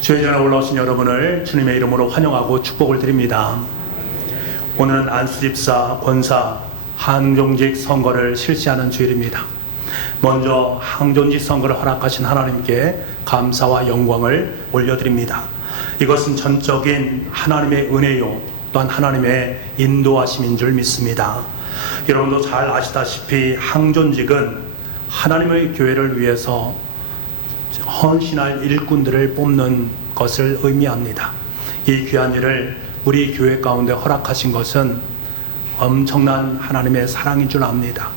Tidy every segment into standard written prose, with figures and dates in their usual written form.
주의 전에 올라오신 여러분을 주님의 이름으로 환영하고 축복을 드립니다. 오늘은 안수집사, 권사, 항존직 선거를 실시하는 주일입니다. 먼저 항존직 선거를 허락하신 하나님께 감사와 영광을 올려드립니다. 이것은 전적인 하나님의 은혜요, 또한 하나님의 인도하심인 줄 믿습니다. 여러분도 잘 아시다시피 항존직은 하나님의 교회를 위해서 헌신할 일꾼들을 뽑는 것을 의미합니다. 이 귀한 일을 우리 교회 가운데 허락하신 것은 엄청난 하나님의 사랑인 줄 압니다.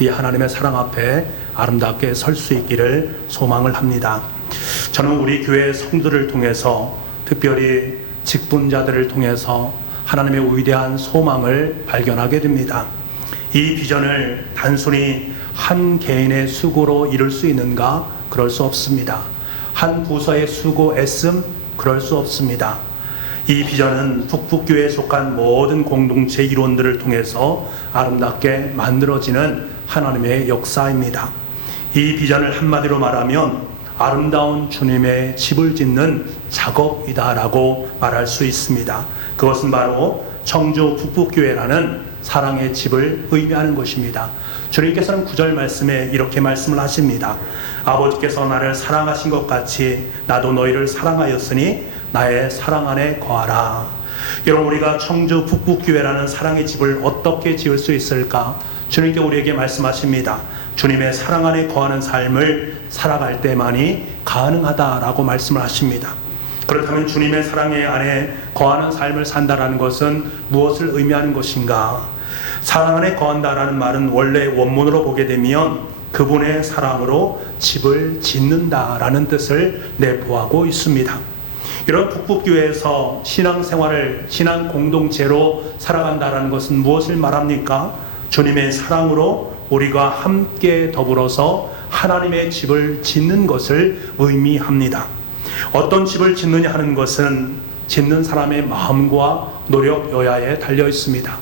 이 하나님의 사랑 앞에 아름답게 설 수 있기를 소망을 합니다. 저는 우리 교회 성도들을 통해서, 특별히 직분자들을 통해서 하나님의 위대한 소망을 발견하게 됩니다. 이 비전을 단순히 한 개인의 수고로 이룰 수 있는가? 그럴 수 없습니다. 한 부서의 수고, 애씀? 그럴 수 없습니다. 이 비전은 북북교회에 속한 모든 공동체 일원들을 통해서 아름답게 만들어지는 하나님의 역사입니다. 이 비전을 한마디로 말하면 아름다운 주님의 집을 짓는 작업이다라고 말할 수 있습니다. 그것은 바로 청주 북북교회라는 사랑의 집을 의미하는 것입니다. 주님께서는 9절 말씀에 이렇게 말씀을 하십니다. 아버지께서 나를 사랑하신 것 같이 나도 너희를 사랑하였으니 나의 사랑 안에 거하라. 여러분, 우리가 청주 북북교회라는 사랑의 집을 어떻게 지을 수 있을까? 주님께 우리에게 말씀하십니다. 주님의 사랑 안에 거하는 삶을 살아갈 때만이 가능하다라고 말씀을 하십니다. 그렇다면 주님의 사랑 안에 거하는 삶을 산다라는 것은 무엇을 의미하는 것인가? 사랑 안에 거한다라는 말은 원래 원문으로 보게 되면 그분의 사랑으로 집을 짓는다라는 뜻을 내포하고 있습니다. 이런 북북교회에서 신앙생활을 신앙 공동체로 살아간다라는 것은 무엇을 말합니까? 주님의 사랑으로 우리가 함께 더불어서 하나님의 집을 짓는 것을 의미합니다. 어떤 집을 짓느냐 하는 것은 짓는 사람의 마음과 노력 여야에 달려 있습니다.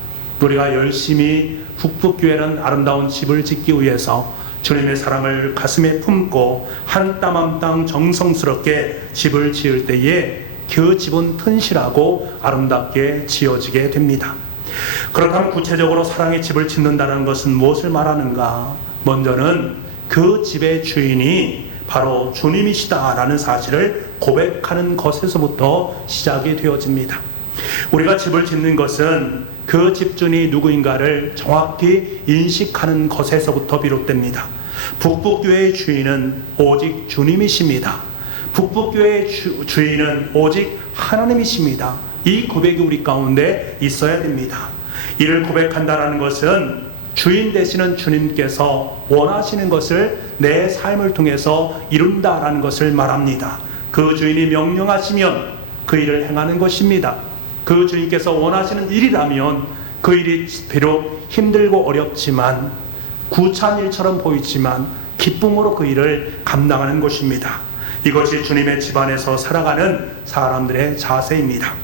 우리가 열심히 북북교회라는 아름다운 집을 짓기 위해서 주님의 사랑을 가슴에 품고 한 땀 한 땀 정성스럽게 집을 지을 때에 그 집은 튼실하고 아름답게 지어지게 됩니다. 그렇다면 구체적으로 사랑의 집을 짓는다는 것은 무엇을 말하는가? 먼저는 그 집의 주인이 바로 주님이시다라는 사실을 고백하는 것에서부터 시작이 되어집니다. 우리가 집을 짓는 것은 그 집주인이 누구인가를 정확히 인식하는 것에서부터 비롯됩니다. 북북교회의 주인은 오직 주님이십니다. 북북교회의 주인은 오직 하나님이십니다. 이 고백이 우리 가운데 있어야 됩니다. 이를 고백한다는 것은 주인 되시는 주님께서 원하시는 것을 내 삶을 통해서 이룬다라는 것을 말합니다. 그 주인이 명령하시면 그 일을 행하는 것입니다. 그 주인께서 원하시는 일이라면 그 일이 비록 힘들고 어렵지만 구차한 일처럼 보이지만 기쁨으로 그 일을 감당하는 것입니다. 이것이 주님의 집안에서 살아가는 사람들의 자세입니다.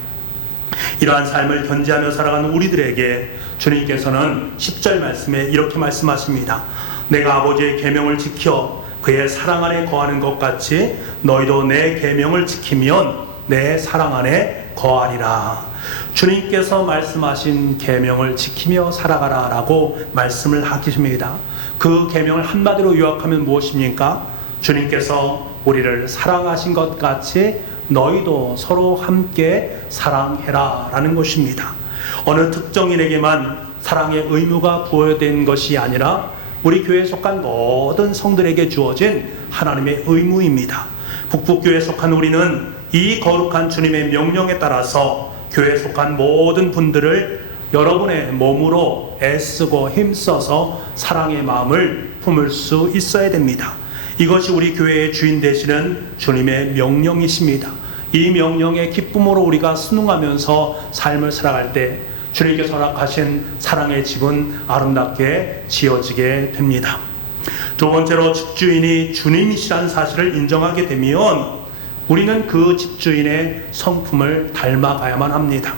이러한 삶을 견지하며 살아가는 우리들에게 주님께서는 10절 말씀에 이렇게 말씀하십니다. 내가 아버지의 계명을 지켜 그의 사랑 안에 거하는 것 같이 너희도 내 계명을 지키면 내 사랑 안에 거하리라. 주님께서 말씀하신 계명을 지키며 살아가라 라고 말씀을 하십니다. 그 계명을 한마디로 요약하면 무엇입니까? 주님께서 우리를 사랑하신 것 같이 너희도 서로 함께 사랑해라 라는 것입니다. 어느 특정인에게만 사랑의 의무가 부여된 것이 아니라 우리 교회에 속한 모든 성들에게 주어진 하나님의 의무입니다. 북북교회에 속한 우리는 이 거룩한 주님의 명령에 따라서 교회에 속한 모든 분들을 여러분의 몸으로 애쓰고 힘써서 사랑의 마음을 품을 수 있어야 됩니다. 이것이 우리 교회의 주인 되시는 주님의 명령이십니다. 이 명령의 기쁨으로 우리가 순응하면서 삶을 살아갈 때 주님께서 허락하신 사랑의 집은 아름답게 지어지게 됩니다. 두 번째로 집주인이 주님이시라는 사실을 인정하게 되면 우리는 그 집주인의 성품을 닮아가야만 합니다.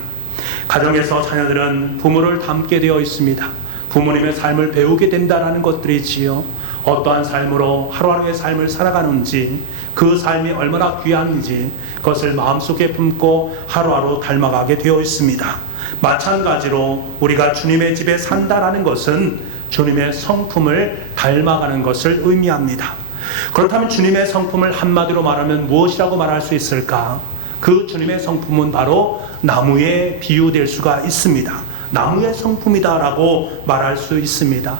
가정에서 자녀들은 부모를 닮게 되어 있습니다. 부모님의 삶을 배우게 된다는 것들이지요. 어떠한 삶으로 하루하루의 삶을 살아가는지, 그 삶이 얼마나 귀한지 그것을 마음속에 품고 하루하루 닮아가게 되어 있습니다. 마찬가지로 우리가 주님의 집에 산다라는 것은 주님의 성품을 닮아가는 것을 의미합니다. 그렇다면 주님의 성품을 한마디로 말하면 무엇이라고 말할 수 있을까? 그 주님의 성품은 바로 나무에 비유될 수가 있습니다. 나무의 성품이다라고 말할 수 있습니다.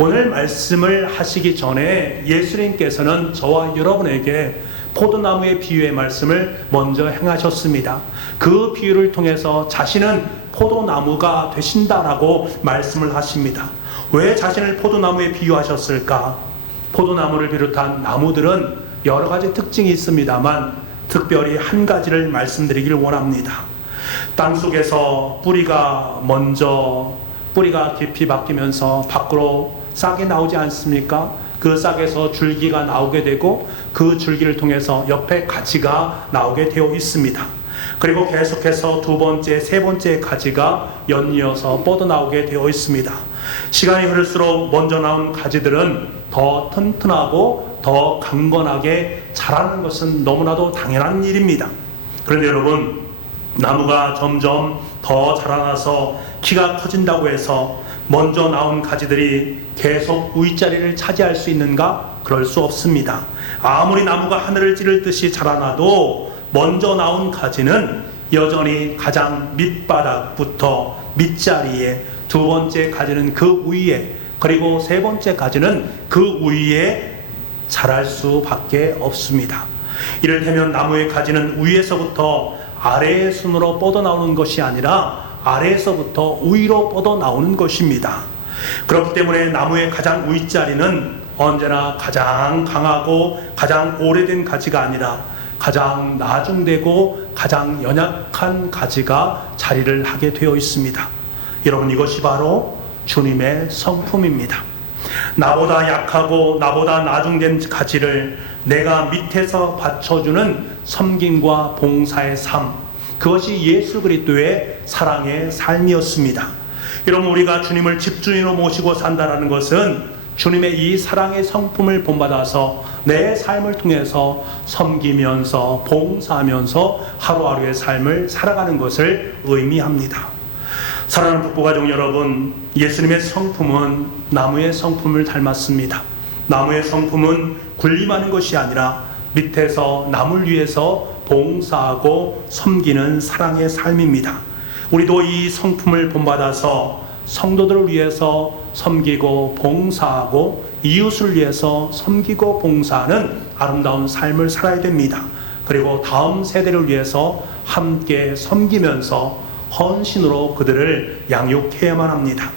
오늘 말씀을 하시기 전에 예수님께서는 저와 여러분에게 포도나무의 비유의 말씀을 먼저 행하셨습니다. 그 비유를 통해서 자신은 포도나무가 되신다라고 말씀을 하십니다. 왜 자신을 포도나무에 비유하셨을까? 포도나무를 비롯한 나무들은 여러 가지 특징이 있습니다만 특별히 한 가지를 말씀드리길 원합니다. 땅속에서 뿌리가 깊이 박히면서 밖으로 싹이 나오지 않습니까? 그 싹에서 줄기가 나오게 되고 그 줄기를 통해서 옆에 가지가 나오게 되어 있습니다. 그리고 계속해서 두 번째, 세 번째 가지가 연이어서 뻗어나오게 되어 있습니다. 시간이 흐를수록 먼저 나온 가지들은 더 튼튼하고 더 강건하게 자라는 것은 너무나도 당연한 일입니다. 그런데 여러분, 나무가 점점 더 자라나서 키가 커진다고 해서 먼저 나온 가지들이 계속 윗자리를 차지할 수 있는가? 그럴 수 없습니다. 아무리 나무가 하늘을 찌를 듯이 자라나도 먼저 나온 가지는 여전히 가장 밑바닥부터 밑자리에, 두 번째 가지는 그 위에, 그리고 세 번째 가지는 그 위에 자랄 수밖에 없습니다. 이를테면 나무의 가지는 위에서부터 아래의 순으로 뻗어나오는 것이 아니라 아래에서부터 위로 뻗어나오는 것입니다. 그렇기 때문에 나무의 가장 윗자리는 언제나 가장 강하고 가장 오래된 가지가 아니라 가장 나중되고 가장 연약한 가지가 자리를 하게 되어 있습니다. 여러분, 이것이 바로 주님의 성품입니다. 나보다 약하고 나보다 나중된 가지를 내가 밑에서 받쳐주는 섬김과 봉사의 삶, 그것이 예수 그리스도의 사랑의 삶이었습니다. 여러분, 우리가 주님을 집주인으로 모시고 산다는 것은 주님의 이 사랑의 성품을 본받아서 내 삶을 통해서 섬기면서 봉사하면서 하루하루의 삶을 살아가는 것을 의미합니다. 사랑하는 북부가족 여러분, 예수님의 성품은 나무의 성품을 닮았습니다. 나무의 성품은 군림하는 것이 아니라 밑에서 남을 위해서 봉사하고 섬기는 사랑의 삶입니다. 우리도 이 성품을 본받아서 성도들을 위해서 섬기고 봉사하고 이웃을 위해서 섬기고 봉사하는 아름다운 삶을 살아야 됩니다. 그리고 다음 세대를 위해서 함께 섬기면서 헌신으로 그들을 양육해야만 합니다.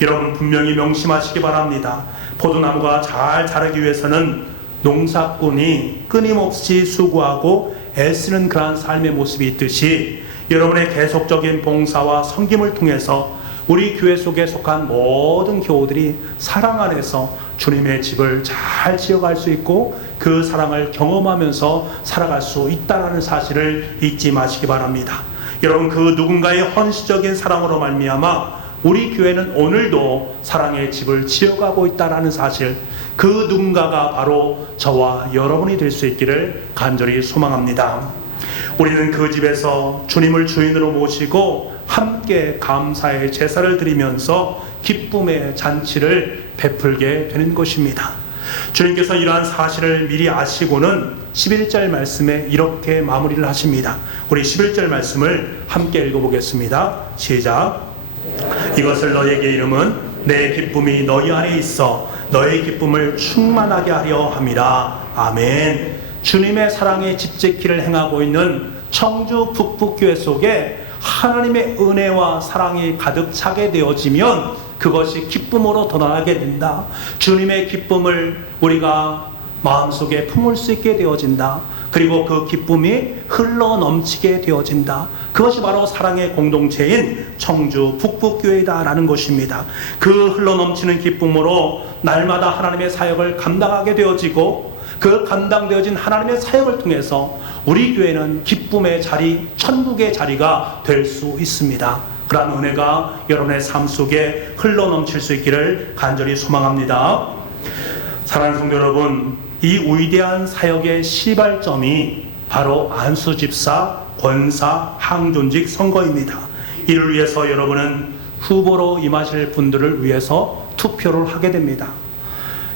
여러분, 분명히 명심하시기 바랍니다. 포도나무가 잘 자라기 위해서는 농사꾼이 끊임없이 수고하고 애쓰는 그러한 삶의 모습이 있듯이 여러분의 계속적인 봉사와 섬김을 통해서 우리 교회 속에 속한 모든 교우들이 사랑 안에서 주님의 집을 잘 지어갈 수 있고 그 사랑을 경험하면서 살아갈 수 있다는 사실을 잊지 마시기 바랍니다. 여러분, 그 누군가의 헌신적인 사랑으로 말미암아 우리 교회는 오늘도 사랑의 집을 지어가고 있다는 사실, 그 누군가가 바로 저와 여러분이 될 수 있기를 간절히 소망합니다. 우리는 그 집에서 주님을 주인으로 모시고 함께 감사의 제사를 드리면서 기쁨의 잔치를 베풀게 되는 것입니다. 주님께서 이러한 사실을 미리 아시고는 11절 말씀에 이렇게 마무리를 하십니다. 우리 11절 말씀을 함께 읽어보겠습니다. 시작. 이것을 너희에게 이름은 내 기쁨이 너희 안에 있어 너의 기쁨을 충만하게 하려 함이라. 아멘. 주님의 사랑의 집제키를 행하고 있는 청주 북북교회 속에 하나님의 은혜와 사랑이 가득 차게 되어지면 그것이 기쁨으로 드러나게 된다. 주님의 기쁨을 우리가 마음속에 품을 수 있게 되어진다. 그리고 그 기쁨이 흘러 넘치게 되어진다. 그것이 바로 사랑의 공동체인 청주 북북교회다라는 것입니다. 그 흘러 넘치는 기쁨으로 날마다 하나님의 사역을 감당하게 되어지고 그 감당되어진 하나님의 사역을 통해서 우리 교회는 기쁨의 자리, 천국의 자리가 될 수 있습니다. 그러한 은혜가 여러분의 삶 속에 흘러 넘칠 수 있기를 간절히 소망합니다. 사랑하는 성도 여러분, 이 위대한 사역의 시발점이 바로 안수집사, 권사, 항존직 선거입니다. 이를 위해서 여러분은 후보로 임하실 분들을 위해서 투표를 하게 됩니다.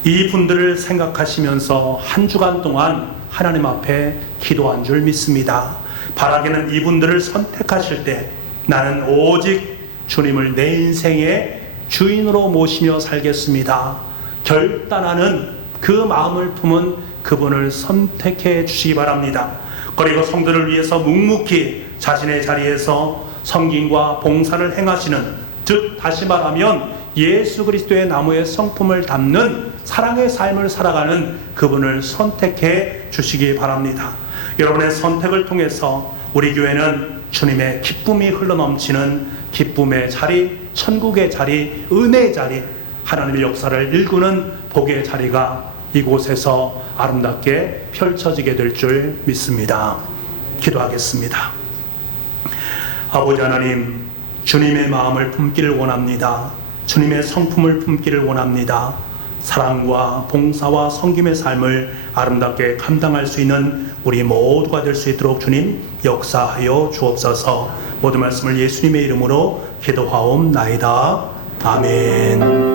이 분들을 생각하시면서 한 주간 동안 하나님 앞에 기도한 줄 믿습니다. 바라기는 이분들을 선택하실 때 나는 오직 주님을 내 인생의 주인으로 모시며 살겠습니다. 결단하는 그 마음을 품은 그분을 선택해 주시기 바랍니다. 그리고 성도를 위해서 묵묵히 자신의 자리에서 섬김과 봉사를 행하시는, 즉 다시 말하면 예수 그리스도의 나무의 성품을 담는 사랑의 삶을 살아가는 그분을 선택해 주시기 바랍니다. 여러분의 선택을 통해서 우리 교회는 주님의 기쁨이 흘러넘치는 기쁨의 자리, 천국의 자리, 은혜의 자리, 하나님의 역사를 일구는 복의 자리가 이곳에서 아름답게 펼쳐지게 될 줄 믿습니다. 기도하겠습니다. 아버지 하나님, 주님의 마음을 품기를 원합니다. 주님의 성품을 품기를 원합니다. 사랑과 봉사와 섬김의 삶을 아름답게 감당할 수 있는 우리 모두가 될 수 있도록 주님 역사하여 주옵소서. 모든 말씀을 예수님의 이름으로 기도하옵나이다. 아멘.